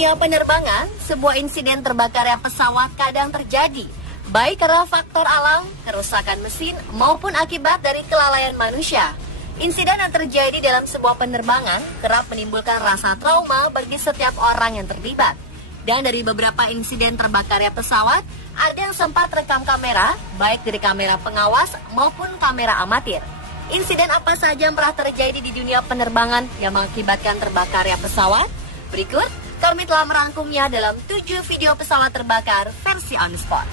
dunia penerbangan, sebuah insiden terbakarnya pesawat kadang terjadi, baik karena faktor alam, kerusakan mesin, maupun akibat dari kelalaian manusia. Insiden yang terjadi dalam sebuah penerbangan kerap menimbulkan rasa trauma bagi setiap orang yang terlibat. Dan dari beberapa insiden terbakarnya pesawat, ada yang sempat rekam kamera, baik dari kamera pengawas maupun kamera amatir. Insiden apa saja yang pernah terjadi di dunia penerbangan yang mengakibatkan terbakarnya pesawat? Berikut, kami telah merangkumnya dalam 7 video pesawat terbakar versi on the spot.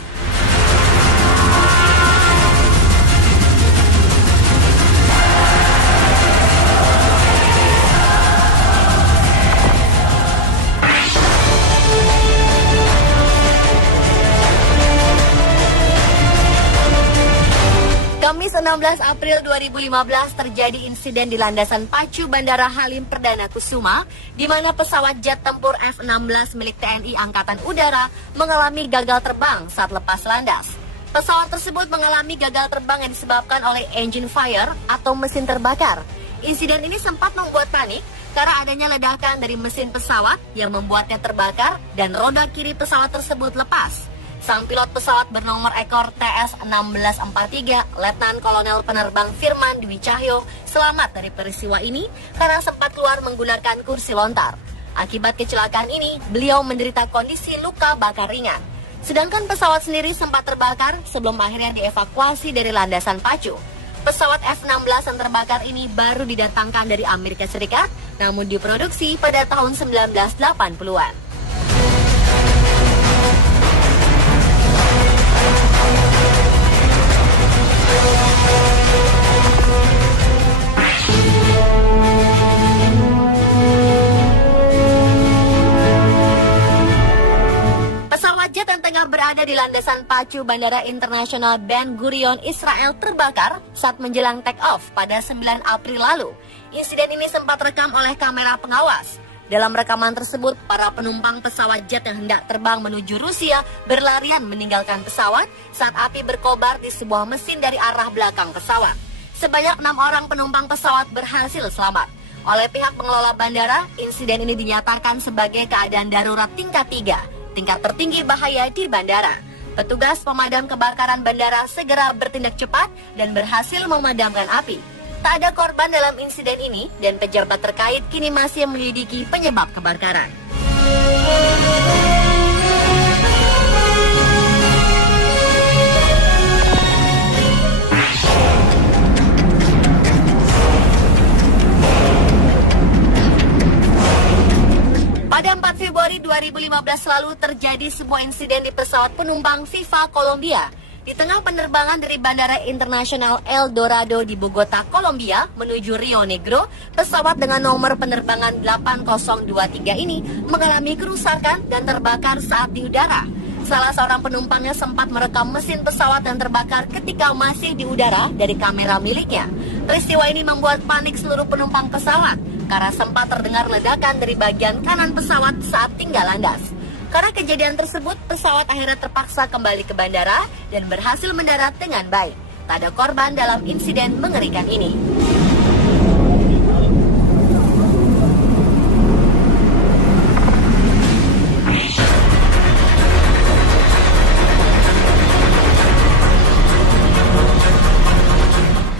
Kamis 16 April 2015 terjadi insiden di landasan pacu Bandara Halim Perdana Kusuma, di mana pesawat jet tempur F-16 milik TNI Angkatan Udara mengalami gagal terbang saat lepas landas. Pesawat tersebut mengalami gagal terbang yang disebabkan oleh engine fire atau mesin terbakar. Insiden ini sempat membuat panik karena adanya ledakan dari mesin pesawat yang membuatnya terbakar dan roda kiri pesawat tersebut lepas. Sang pilot pesawat bernomor ekor TS-1643, Letnan Kolonel Penerbang Firman Dwi Cahyo, selamat dari peristiwa ini karena sempat keluar menggunakan kursi lontar. Akibat kecelakaan ini, beliau menderita kondisi luka bakar ringan. Sedangkan pesawat sendiri sempat terbakar sebelum akhirnya dievakuasi dari landasan pacu. Pesawat F-16 yang terbakar ini baru didatangkan dari Amerika Serikat, namun diproduksi pada tahun 1980-an. Pesawat jet yang tengah berada di landasan pacu Bandara Internasional Ben Gurion, Israel terbakar saat menjelang take off pada 9 April lalu. Insiden ini sempat rekam oleh kamera pengawas. Dalam rekaman tersebut, para penumpang pesawat jet yang hendak terbang menuju Rusia berlarian meninggalkan pesawat saat api berkobar di sebuah mesin dari arah belakang pesawat. Sebanyak 6 orang penumpang pesawat berhasil selamat. Oleh pihak pengelola bandara, insiden ini dinyatakan sebagai keadaan darurat tingkat 3, tingkat tertinggi bahaya di bandara. Petugas pemadam kebakaran bandara segera bertindak cepat dan berhasil memadamkan api. Tak ada korban dalam insiden ini dan pejabat terkait kini masih menyelidiki penyebab kebakaran. Pada 4 Februari 2015 lalu terjadi sebuah insiden di pesawat penumpang Viva Colombia. Di tengah penerbangan dari Bandara Internasional El Dorado di Bogota, Kolombia menuju Rio Negro, pesawat dengan nomor penerbangan 8023 ini mengalami kerusakan dan terbakar saat di udara. Salah seorang penumpangnya sempat merekam mesin pesawat yang terbakar ketika masih di udara dari kamera miliknya. Peristiwa ini membuat panik seluruh penumpang pesawat karena sempat terdengar ledakan dari bagian kanan pesawat saat tinggal landas. Karena kejadian tersebut, pesawat akhirnya terpaksa kembali ke bandara dan berhasil mendarat dengan baik. Tak ada korban dalam insiden mengerikan ini.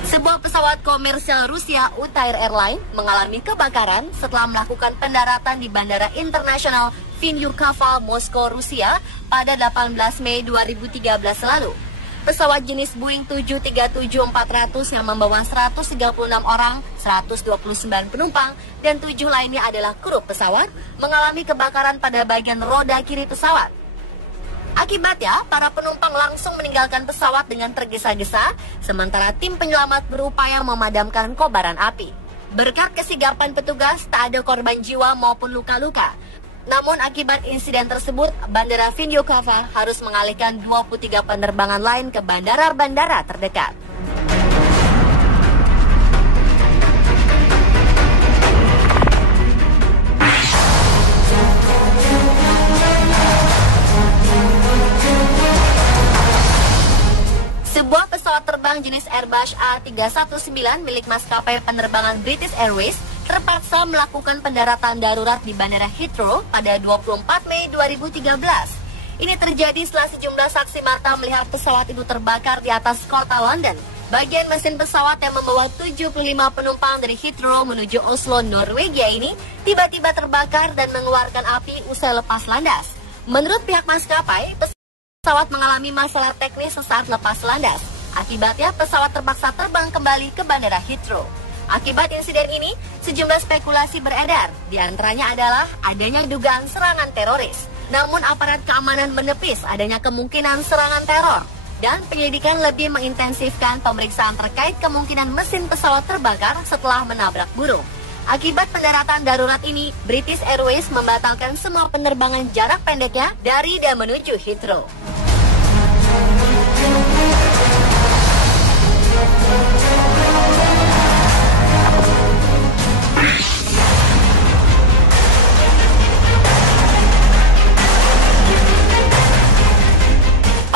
Sebuah pesawat komersial Rusia Utair Airline mengalami kebakaran setelah melakukan pendaratan di Bandara Internasional Vynukovo, Moskow, Rusia pada 18 Mei 2013 lalu. Pesawat jenis Boeing 737-400 yang membawa 136 orang, 129 penumpang, dan 7 lainnya adalah kru pesawat mengalami kebakaran pada bagian roda kiri pesawat. Akibatnya, para penumpang langsung meninggalkan pesawat dengan tergesa-gesa, sementara tim penyelamat berupaya memadamkan kobaran api. Berkat kesigapan petugas, tak ada korban jiwa maupun luka-luka. Namun akibat insiden tersebut, Bandara Vynukovo harus mengalihkan 23 penerbangan lain ke bandara-bandara terdekat. Sebuah pesawat terbang jenis Airbus A319 milik maskapai penerbangan British Airways terpaksa melakukan pendaratan darurat di Bandara Heathrow pada 24 Mei 2013. Ini terjadi setelah sejumlah saksi mata melihat pesawat itu terbakar di atas kota London. Bagian mesin pesawat yang membawa 75 penumpang dari Heathrow menuju Oslo, Norwegia ini tiba-tiba terbakar dan mengeluarkan api usai lepas landas. Menurut pihak maskapai, pesawat mengalami masalah teknis sesaat lepas landas. Akibatnya, pesawat terpaksa terbang kembali ke Bandara Heathrow. Akibat insiden ini, sejumlah spekulasi beredar. Di antaranya adalah adanya dugaan serangan teroris. Namun aparat keamanan menepis adanya kemungkinan serangan teror. Dan penyelidikan lebih mengintensifkan pemeriksaan terkait kemungkinan mesin pesawat terbakar setelah menabrak burung. Akibat pendaratan darurat ini, British Airways membatalkan semua penerbangan jarak pendeknya dari dan menuju Heathrow.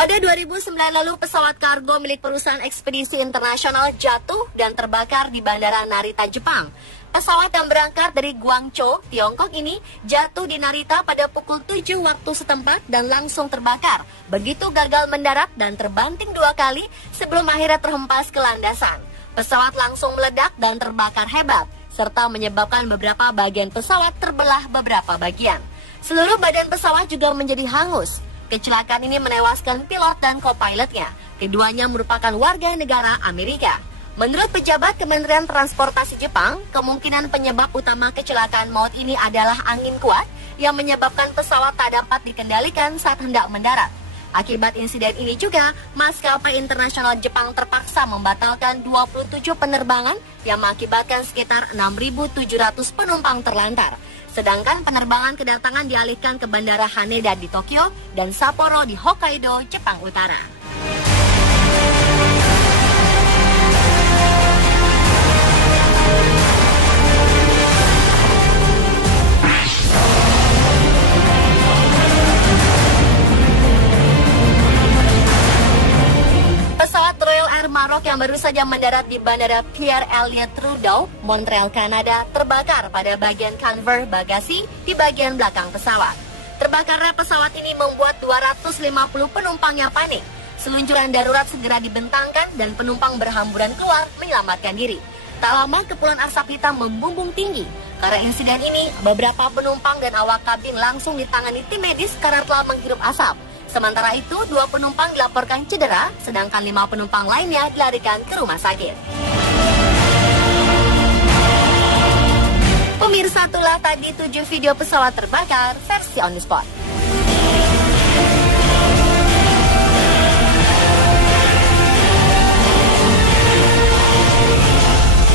Pada 2009 lalu, pesawat kargo milik perusahaan ekspedisi internasional jatuh dan terbakar di Bandara Narita, Jepang. Pesawat yang berangkat dari Guangzhou, Tiongkok ini jatuh di Narita pada pukul 7 waktu setempat dan langsung terbakar. Begitu gagal mendarat dan terbanting 2 kali sebelum akhirnya terhempas ke landasan. Pesawat langsung meledak dan terbakar hebat, serta menyebabkan beberapa bagian pesawat terbelah beberapa bagian. Seluruh badan pesawat juga menjadi hangus. Kecelakaan ini menewaskan pilot dan co-pilotnya. Keduanya merupakan warga negara Amerika. Menurut pejabat Kementerian Transportasi Jepang, kemungkinan penyebab utama kecelakaan maut ini adalah angin kuat yang menyebabkan pesawat tak dapat dikendalikan saat hendak mendarat. Akibat insiden ini juga, maskapai internasional Jepang terpaksa membatalkan 27 penerbangan yang mengakibatkan sekitar 6.700 penumpang terlantar. Sedangkan penerbangan kedatangan dialihkan ke Bandara Haneda di Tokyo dan Sapporo di Hokkaido, Jepang Utara. Pesawat Royal Air Maroc yang baru saja mendarat di Bandara Pierre Elliott Trudeau, Montreal, Kanada, terbakar pada bagian conveyor bagasi di bagian belakang pesawat. Terbakarnya pesawat ini membuat 250 penumpangnya panik. Seluncuran darurat segera dibentangkan dan penumpang berhamburan keluar menyelamatkan diri. Tak lama kepulan asap hitam membumbung tinggi. Karena insiden ini, beberapa penumpang dan awak kabin langsung ditangani tim medis karena telah menghirup asap. Sementara itu, 2 penumpang dilaporkan cedera, sedangkan 5 penumpang lainnya dilarikan ke rumah sakit. Pemirsa, itulah tadi 7 video pesawat terbakar versi On The Spot.